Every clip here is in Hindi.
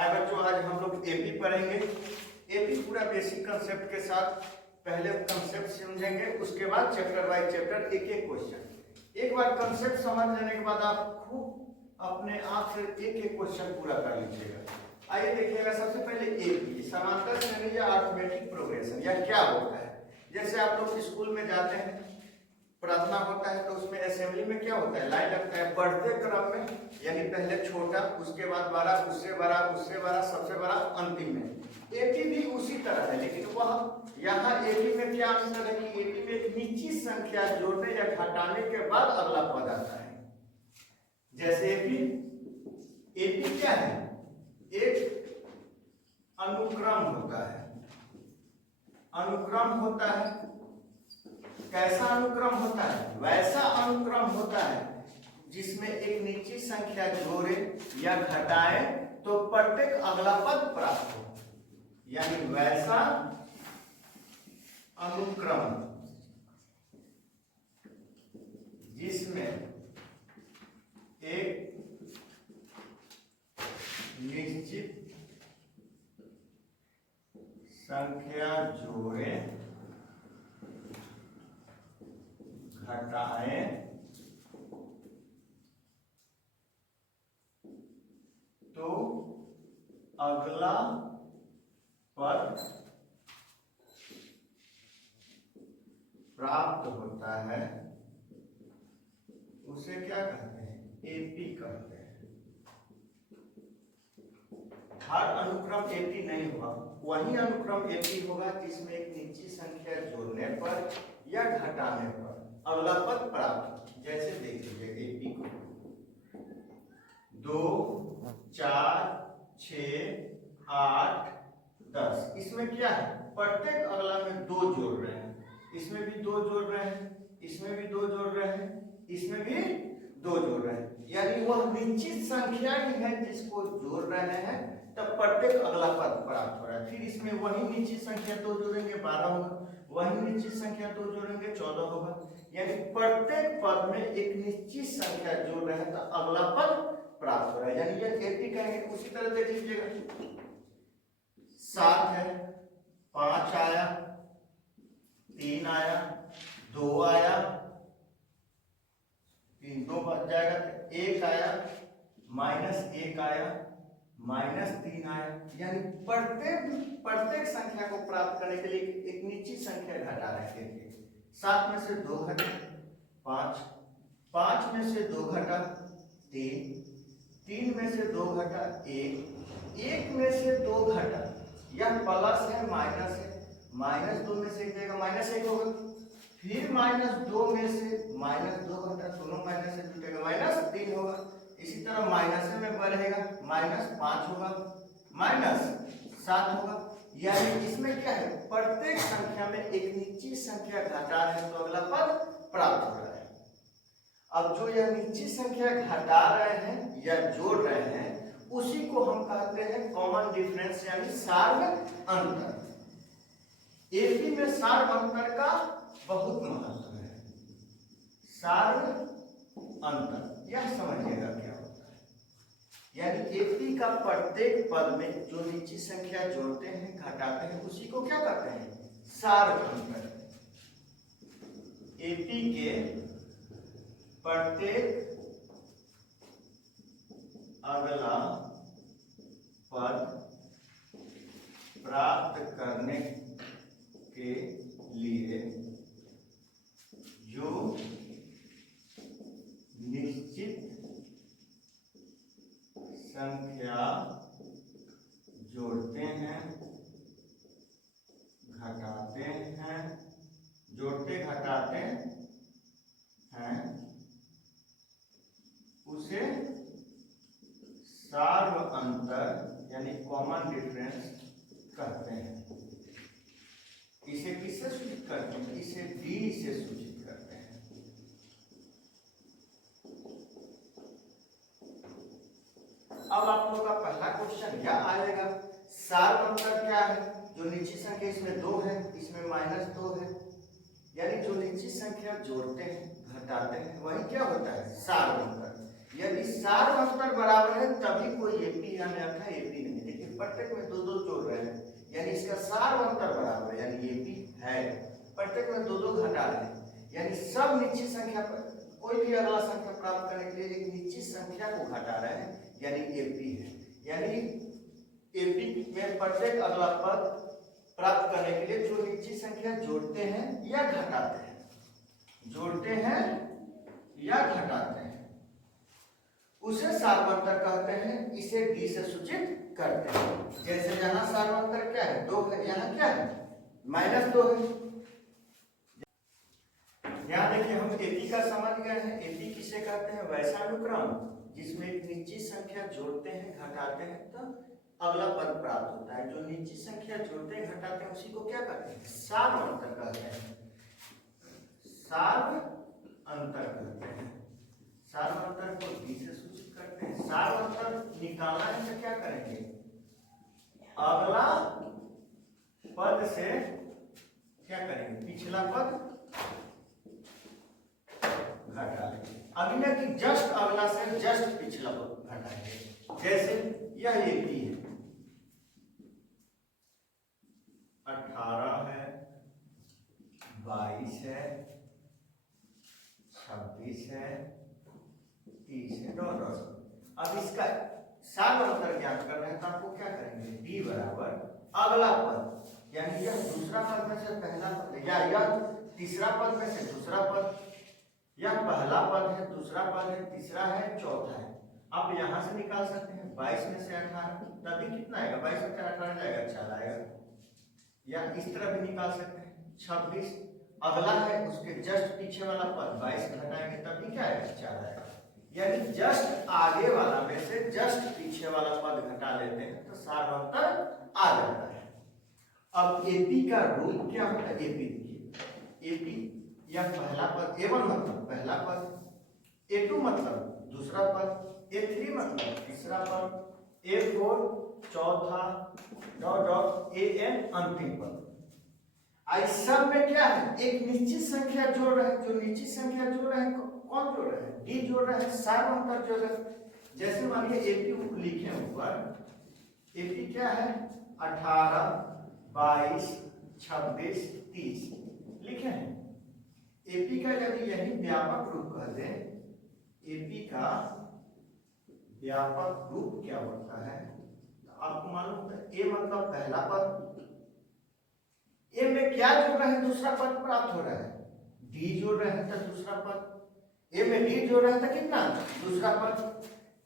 हाय बच्चों, आज हम लोग एपी पढ़ेंगे। एपी पूरा बेसिक कंसेप्ट के साथ पहले कंसेप्ट समझेंगे, उसके बाद चैप्टर बाय चैप्टर एक एक क्वेश्चन। एक बार कंसेप्ट समझ लेने के बाद आप खूब अपने आप से एक एक क्वेश्चन पूरा कर लीजिएगा। आइए देखिएगा, सबसे पहले एपी समांतर श्रेणी या अर्थमेटिक प्रोग्रेशन या क्या होता है। जैसे आप लोग स्कूल में जाते हैं, प्रार्थना होता है तो उसमें असेंबली में क्या होता है, लाइन लगता है बढ़ते क्रम में, यानी पहले छोटा, उसके बाद बड़ा, उससे बड़ा, उससे बड़ा, सबसे बड़ा, अंतिम में। एपी भी उसी तरह है, लेकिन वह यहाँ एपी में क्या अंतर है कि एपी में एक निश्चित संख्या जोड़ने या घटाने के बाद अगला पद आता है। जैसे एपी क्या है, एक अनुक्रम होता है। अनुक्रम होता है, कैसा अनुक्रम होता है, वैसा अनुक्रम होता है जिसमें एक निश्चित संख्या जोड़े या घटाए तो प्रत्येक अगला पद प्राप्त हो, यानी वैसा अनुक्रम जिसमें एक निश्चित संख्या जोड़े घटाए तो अगला पद प्राप्त होता है, उसे क्या कहते हैं, एपी कहते हैं। हर अनुक्रम एपी नहीं होगा, वही अनुक्रम एपी होगा जिसमें एक निश्चित संख्या जोड़ने पर या घटाने पर अगला पद प्राप्त। जैसे देख लीजिए एपी को 2, 4, 6, 8, 10, इसमें क्या है, प्रत्येक अगला में 2 जोड़ रहे हैं, इसमें भी 2 जोड़ रहे हैं, इसमें भी 2 जोड़ रहे हैं, इसमें भी 2 जोड़ रहे हैं, यानी वह निश्चित संख्या ही है जिसको जोड़ रहे हैं, तब प्रत्येक अगला पद प्राप्त हो रहा है। फिर इसमें वही निश्चित संख्या 2 जोड़ेंगे 12 होगा, वही निश्चित संख्या 2 जोड़ेंगे 14 होगा, यानी प्रत्येक पद में एक निश्चित संख्या जोड़ रहे हैं तो अगला पद प्राप्त हो रहा है, यानी ये एपी कहेंगे। उसी तरह देख लीजिएगा, 7 है, 5 आया, 3 आया, 2 आया, 3 2 बच जाएगा, 1 आया, -1 आया, -3 आया, यानी प्रत्येक संख्या को प्राप्त करने के लिए एक निश्चित संख्या घटा रहे हैं। 7 में से 2 घटा 5, 5 में से 2 घटा 3, 3 में से 2 घटा 1, 1 में से 2 घटा, यह प्लस है माइनस है, -2 में से एक जाएगा -1 होगा, फिर -2 में से -2 घटा, दोनों माइनस से जुटेगा -3 होगा, इसी तरह माइनस में बढ़ेगा, -5 होगा, -7 होगा, यानी इसमें क्या है, प्रत्येक संख्या में एक निश्चित संख्या घटा है तो अगला पद प्राप्त हो रहा है। अब जो यह निश्चित संख्या घटा रहे हैं या जोड़ रहे हैं उसी को हम कहते हैं कॉमन डिफरेंस, यानी सार्व अंतर। एपी में सार्व अंतर का बहुत महत्व है। सार्व अंतर यह समझिएगा क्या होता है, यानी एपी का प्रत्येक पद में जो निश्चित संख्या जोड़ते हैं घटाते हैं उसी को क्या कहते हैं, सार्व अंतर। एपी के प्रत्येक अगला पद प्राप्त करने के लिए जो निश्चित संख्या जोड़ते हैं घटाते हैं, जोड़ते घटाते हैं, उसे सार्व अंतर यानी कॉमन डिफरेंस कहते हैं। इसे किससे सूचित करते हैं, इसे डी से सूचित करते हैं। अब आप लोगों का पहला क्वेश्चन यह आएगा, सार्व अंतर क्या है, जो निश्चित संख्या इसमें 2 है, इसमें -2 है, यानी जो निश्चित संख्या जोड़ते हैं घटाते हैं वही क्या होता है, सार्व अंतर। यदि सार्व अंतर बराबर है तभी कोई एपी, यानी आपका एपी नहीं है। प्रत्येक में दो दो जोड़ रहे हैं, यानी इसका सार अंतर बराबर है, यानी AP है। प्रत्येक में दो दो घटा रहे हैं, यानी सब निश्चित संख्या पर कोई भी अगला संख्या प्राप्त करने के लिए एक निश्चित संख्या को घटा रहे हैं, यानी AP है। यानी AP में प्रत्येक अगला पद प्राप्त करने के लिए जो निश्चित संख्या जोड़ते हैं या घटाते हैं, जोड़ते हैं या घटाते हैं, उसे सार्वंतर कहते हैं। इसे D से सूचित करते हैं। जैसे यहाँ सार्वंतर क्या है, 2 है, यहाँ क्या है, -2 है। यहाँ देखिए हम AP का समझ गए हैं। AP किसे कहते हैं, वैसा अनुक्रम जिसमें एक निश्चित संख्या जोड़ते हैं घटाते हैं तो अगला पद प्राप्त होता है। जो निश्चित संख्या जोड़ते हैं घटाते हैं उसी को क्या कहते हैं, सार्वंतर कहते हैं। सार्वंतर कहते हैं। सार्वंतर को D से सूचित करते हैं। सार्वंतर निकालना है तो क्या करेंगे, अगला पद से क्या करेंगे, पिछला पद घटा लेंगे। अभी ना कि जस्ट अगला से जस्ट पिछला पद घटाएंगे। जैसे यह AP है, 18 है, 22 है, 26 है, 30 है, डॉट। अब इसका सार्वंतर ज्ञात कर रहे हैं तो आपको क्या करेंगे, D बराबर अगला पद, यानी यह दूसरा पद में से पहला पद, या यह तीसरा पद में से दूसरा पद, यह पहला पद है, दूसरा पद है, तीसरा है, चौथा है। आप यहां से निकाल सकते हैं 22 में से 18, तभी कितना आएगा, 22 में से 18 जाएगा, 4 आएगा। या इस तरह भी निकाल सकते हैं, 26 अगला है, उसके जस्ट पीछे वाला पद 22 घटाएंगे तभी क्या आएगा, 4 आएगा। यानी जस्ट आगे वाला में से जस्ट पीछे वाला पद घटा लेते हैं तो सार्वंतर आ जाता है। अब AP का रूप क्या होता है, AP देखिए, AP या पहला पद, A1 मतलब पहला पद, A2 मतलब दूसरा पद, A3 मतलब तीसरा पद, A4 चौथा, डॉट डॉट, AN अंतिम पद। इस सब में क्या है, एक निश्चित संख्या जोड़ रहे हैं। जो निश्चित संख्या जोड़ रहे हैं कौन जोड़ रहे हैं, D जोड़ रहे हैं, सार्वंतर जोड़ रहे हैं। जैसे मानिए AP लिखे ऊपर, AP क्या है, 18 22 26 30 लिखे हैं। AP का यदि यही व्यापक रूप कह दें, AP का व्यापक रूप क्या होता है, तो आपको मालूम होता है, A मतलब पहला पद, A में क्या जोड़ रहे हैं, दूसरा पद प्राप्त हो रहा है, D जोड़ रहे हैं तो दूसरा पद, A में D जोड़ रहे हैं तो कितना, दूसरा पद।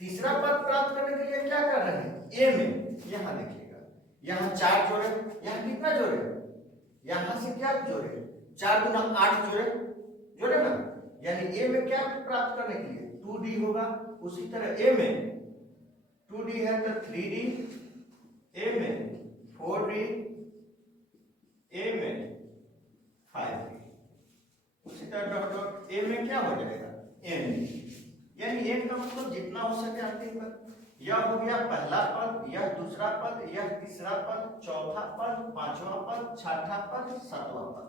तीसरा पद प्राप्त करने के लिए क्या कर रहे हैं, A में यहां देखिएगा, यहां 4 जोड़े, यहां कितना जोड़े, यहां से क्या जोड़े, 4 गुना 8 जोड़े ना, यानी A में क्या प्राप्त करने के लिए 2D होगा। उसी तरह A में 2D है तो 3D, A में 4D, A में 5D, उसी तरह डॉट डॉट A में क्या हो जाएगा, N। यानी N का मतलब जितना हो सके अंतिम पद। यह हो गया पहला पद, यह दूसरा पद, यह तीसरा पद, चौथा पद, पांचवा पद, छठा पद, सातवां पद।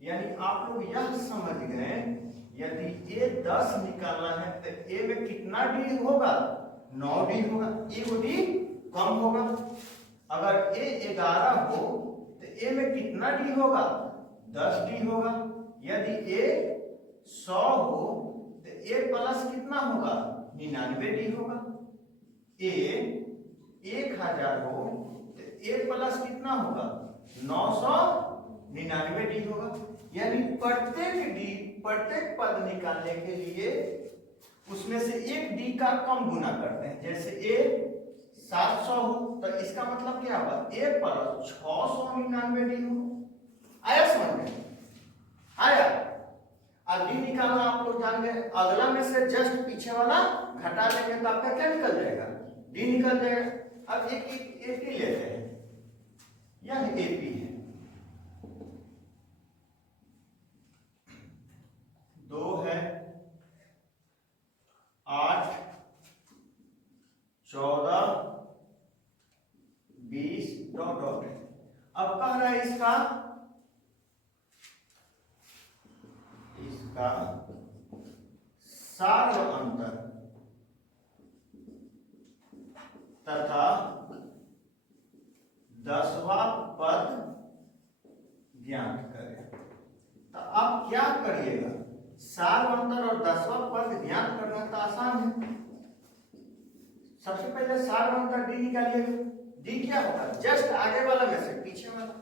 यानी आप लोग यह समझ गए, यदि A 10 निकालना है तो A में कितना D होगा, 9D होगा, एक D कम होगा। अगर A 11 हो तो A में कितना D होगा, 10D होगा। यदि A 100 हो तो A प्लस कितना होगा, 99D होगा। A 1000 हो तो A प्लस कितना होगा, 999D होगा। यानी प्रत्येक पद निकालने के लिए उसमें से एक D का कम गुना करते हैं। जैसे A 700 हो तो इसका मतलब क्या होगा, A प्लस 699D हो। आया समझ में, आया। अब D निकालना आप लोग जान गए, अगला में से जस्ट पीछे वाला घटा लेंगे तो आपका क्या निकल जाएगा, D निकल जाएगा। अब एक AP लेते हैं, यह AP है, 2 है, 8 14 20 डॉट डॉट। अब कह रहा है इसका सार्वअंतर तथा 10वां पद ज्ञात करें। तो आप क्या करिएगा, सार अंतर और 10वां पद ज्ञात करना तो आसान है। सबसे पहले सार अंतर डी निकालिएगा। डी क्या होगा, जस्ट आगे वाला में से पीछे वाला,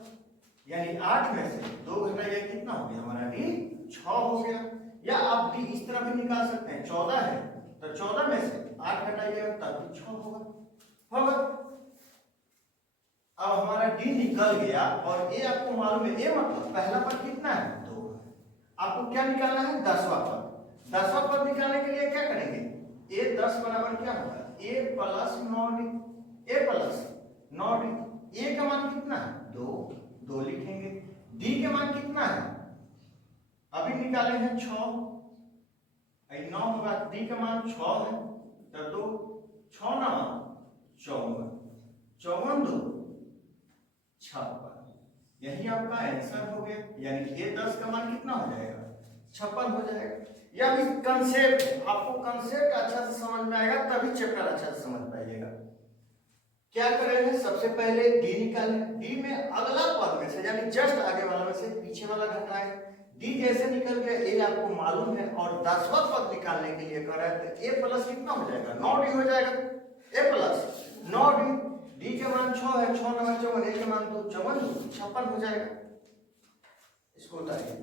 यानी 8 में से 2 घटाइए कितना हो गया हमारा डी, 6 हो गया। या आप डी इस तरह भी निकाल सकते हैं, 14 है तो 14 में से 8 घटाइएगा तब भी 6 होगा। अब हमारा डी निकल गया और ए आपको मालूम है, ए मतलब पहला पद कितना है, 2। आपको क्या निकालना है, 10वां पद। 10वां पद निकालने के लिए क्या करेंगे, ए 10 बराबर क्या होगा, ए प्लस 9डी, ए प्लस 9डी। ए का मान कितना है, 2 लिखेंगे। डी के मान कितना है, अभी निकाले हैं 6, 9 होगा, डी का मान 6 है तो 2, 6 9 54, 54 2 56। यही आपका आंसर हो गया, यानी ए 10 का मान कितना हो जाएगा, 56 हो जाएगा। यह भी कंसेप्ट है, आपको कंसेप्ट अच्छा से समझ में आएगा तभी चैप्टर अच्छा से समझ पाइएगा। क्या करेंगे, सबसे पहले डी निकालें। डी में अगला पद में से यानी जस्ट आगे वाला में से पीछे वाला घटाएं। डी जैसे निकल गया, ए आपको मालूम है, और 10वां पद निकालने के लिए कर रहे हैं तो ए प्लस कितना हो जाएगा, 9डी हो जाएगा। ए प्लस 9डी, डी के मान 6 है, 6 9 54, ए के मान तो 54 56 हो जाएगा। इसको उतारिए।